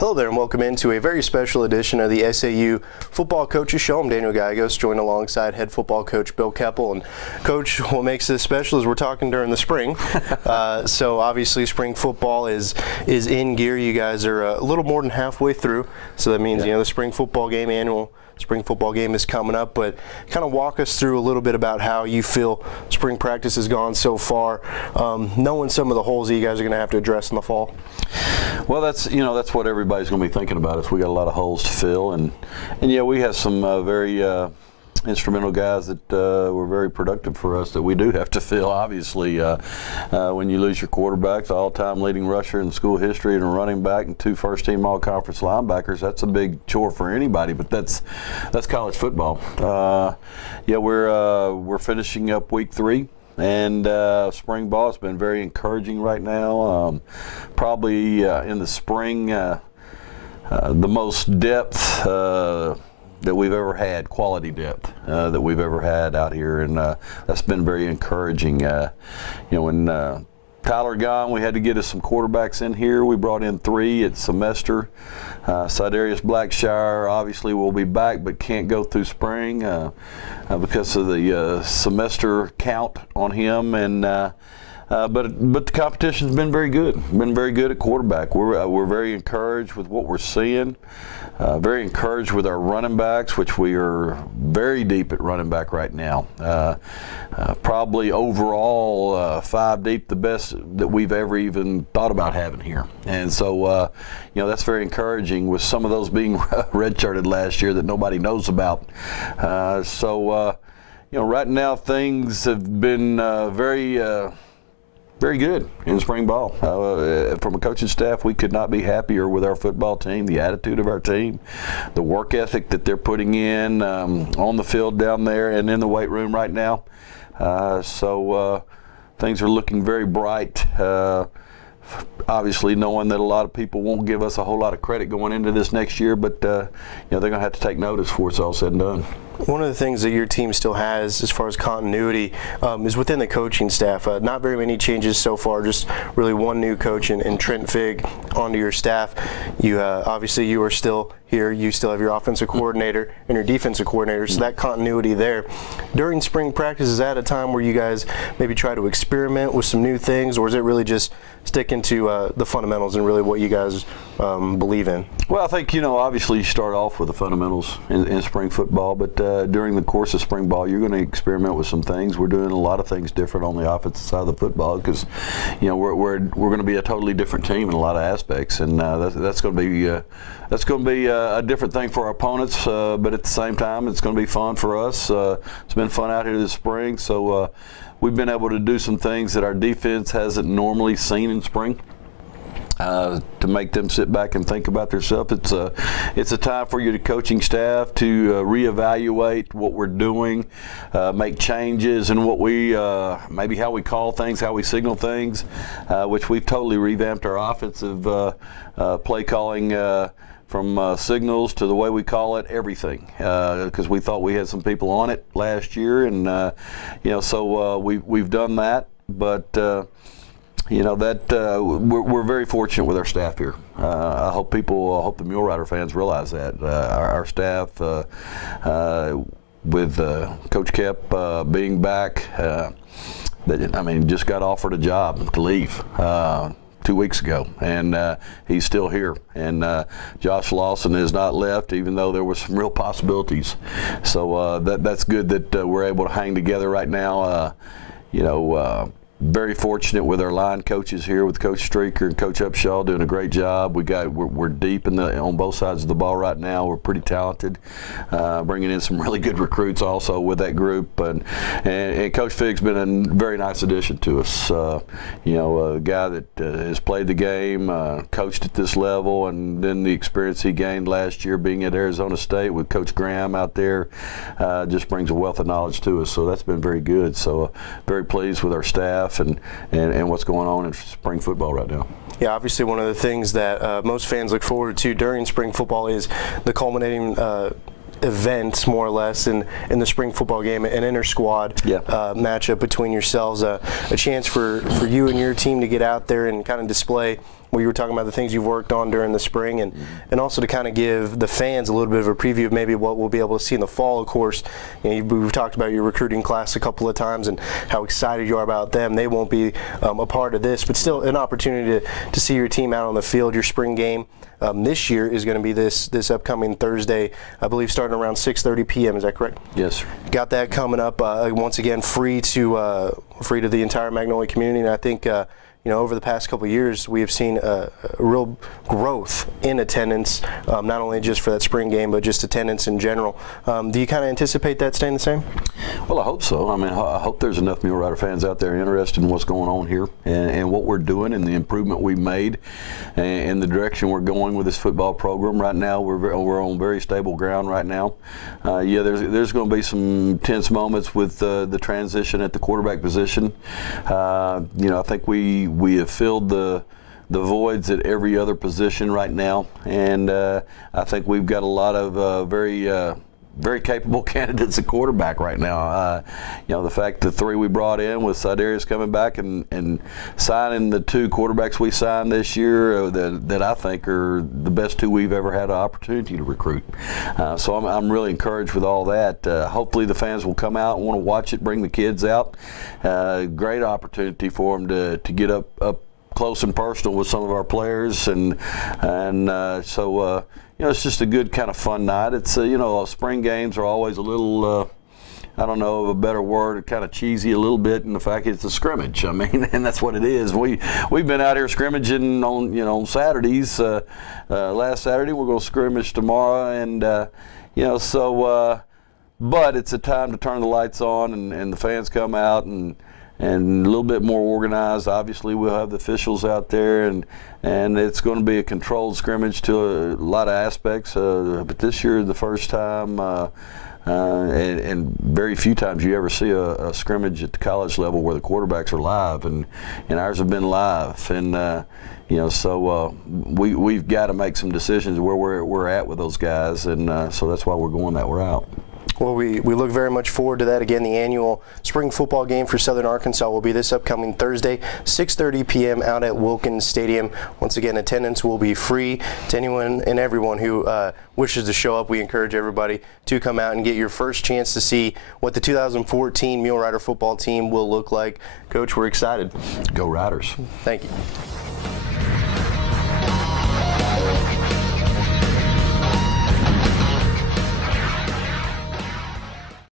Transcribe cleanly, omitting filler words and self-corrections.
Hello there and welcome into a very special edition of the SAU Football Coaches Show. I'm Daniel Gallegos, joined alongside head football coach Bill Keppel. And Coach, what makes this special is we're talking during the spring. So obviously spring football is in gear. You guys are a little more than halfway through. So that means, the spring football game, annual spring football game is coming up, but kind of walk us through a little bit about how you feel spring practice has gone so far, knowing some of the holes that you guys are going to have to address in the fall. Well, that's what everybody's going to be thinking about. Is we got a lot of holes to fill, and yeah, we have some very instrumental guys that were very productive for us that we do have to fill. Obviously, when you lose your quarterback, the all-time leading rusher in school history, and a running back, and 2 first-team all-conference linebackers, that's a big chore for anybody. But that's college football. Yeah, we're finishing up week 3. And spring ball has been very encouraging right now. Probably in the spring, the most depth that we've ever had, quality depth that we've ever had out here, and that's been very encouraging. When Tyler gone, we had to get us some quarterbacks in here. We brought in 3 at semester. Sidarius Blackshire obviously will be back, but can't go through spring because of the semester count on him. And but the competition's been very good. Been very good at quarterback. We're very encouraged with what we're seeing. Very encouraged with our running backs, which we are very deep at running back right now. Probably overall 5 deep, the best that we've ever even thought about having here. And so, that's very encouraging with some of those being redshirted last year that nobody knows about. Right now things have been very good in spring ball. From a coaching staff, we could not be happier with our football team, the attitude of our team, the work ethic that they're putting in on the field down there and in the weight room right now. Things are looking very bright. Obviously, knowing that a lot of people won't give us a whole lot of credit going into this next year, but they're going to have to take notice before it's all said and done. One of the things that your team still has as far as continuity is within the coaching staff. Not very many changes so far, just really one new coach and Trent Fig onto your staff. You obviously you are still here. You still have your offensive coordinator and your defensive coordinator, so that continuity there. During spring practice, is that a time where you guys maybe try to experiment with some new things, or is it really just sticking to the fundamentals and really what you guys believe in? Well, I think, obviously you start off with the fundamentals in spring football, but during the course of spring ball, you're going to experiment with some things. We're doing a lot of things different on the offensive side of the football because, we're going to be a totally different team in a lot of aspects, and that's going to be a different thing for our opponents, but at the same time, it's going to be fun for us. It's been fun out here this spring, so we've been able to do some things that our defense hasn't normally seen in spring. To make them sit back and think about themselves. It's a time for your coaching staff to reevaluate what we're doing, make changes in what we maybe how we call things, how we signal things, which we've totally revamped our offensive play calling. From signals to the way we call it, everything, because we thought we had some people on it last year, and so we've done that, but. We're very fortunate with our staff here. I hope the Mule Rider fans realize that. Our staff, with Coach Kep being back, just got offered a job to leave 2 weeks ago, and he's still here. And Josh Lawson has not left, even though there were some real possibilities. So that's good that we're able to hang together right now. Very fortunate with our line coaches here, with Coach Streaker and Coach Upshaw doing a great job. We're deep on both sides of the ball right now. We're pretty talented, bringing in some really good recruits also with that group. And Coach Fig's been a very nice addition to us. A guy that has played the game, coached at this level, and then the experience he gained last year being at Arizona State with Coach Graham out there just brings a wealth of knowledge to us. So that's been very good. So very pleased with our staff and what's going on in spring football right now. Yeah, obviously one of the things that most fans look forward to during spring football is the culminating event, more or less, in the spring football game, an inter-squad matchup between yourselves, a chance for you and your team to get out there and kind of display where you were talking about the things you've worked on during the spring, and also to kind of give the fans a little bit of a preview of maybe what we'll be able to see in the fall. Of course, we've talked about your recruiting class a couple of times and how excited you are about them. They won't be a part of this, but still an opportunity to see your team out on the field. Your spring game this year is going to be this upcoming Thursday, I believe, starting around 6:30 p.m. Is that correct? Yes, sir. Got that coming up. Once again, free to the entire Magnolia community, and I think over the past couple of years, we have seen a real growth in attendance, not only just for that spring game, but just attendance in general. Do you kind of anticipate that staying the same? Well, I hope so. I mean, I hope there's enough Mule Rider fans out there interested in what's going on here and what we're doing and the improvement we've made and the direction we're going with this football program. Right now, we're on very stable ground right now. There's going to be some tense moments with the transition at the quarterback position. I think we have filled the voids at every other position right now, and I think we've got a lot of very capable candidates at quarterback right now. The fact the 3 we brought in with Sidarius coming back and signing the 2 quarterbacks we signed this year that I think are the best 2 we've ever had an opportunity to recruit. So I'm really encouraged with all that. Hopefully the fans will come out and want to watch it, bring the kids out. Great opportunity for them to get up close and personal with some of our players, and so it's just a good kind of fun night. It's spring games are always a little I don't know of a better word, kind of cheesy a little bit, in the fact it's a scrimmage. I mean, and that's what it is. We've been out here scrimmaging on Saturdays. Last Saturday we're going to scrimmage tomorrow, and but it's a time to turn the lights on and the fans come out and a little bit more organized. Obviously, we'll have the officials out there, and it's going to be a controlled scrimmage to a lot of aspects. But this year, the first time, and very few times you ever see a scrimmage at the college level where the quarterbacks are live, and ours have been live. And so we've got to make some decisions where we're at with those guys, and so that's why we're going that route. Well, we look very much forward to that. Again, the annual spring football game for Southern Arkansas will be this upcoming Thursday, 6:30 p.m. out at Wilkins Stadium. Once again, attendance will be free to anyone and everyone who wishes to show up. We encourage everybody to come out and get your first chance to see what the 2014 Mule Rider football team will look like. Coach, we're excited. Go Riders. Thank you.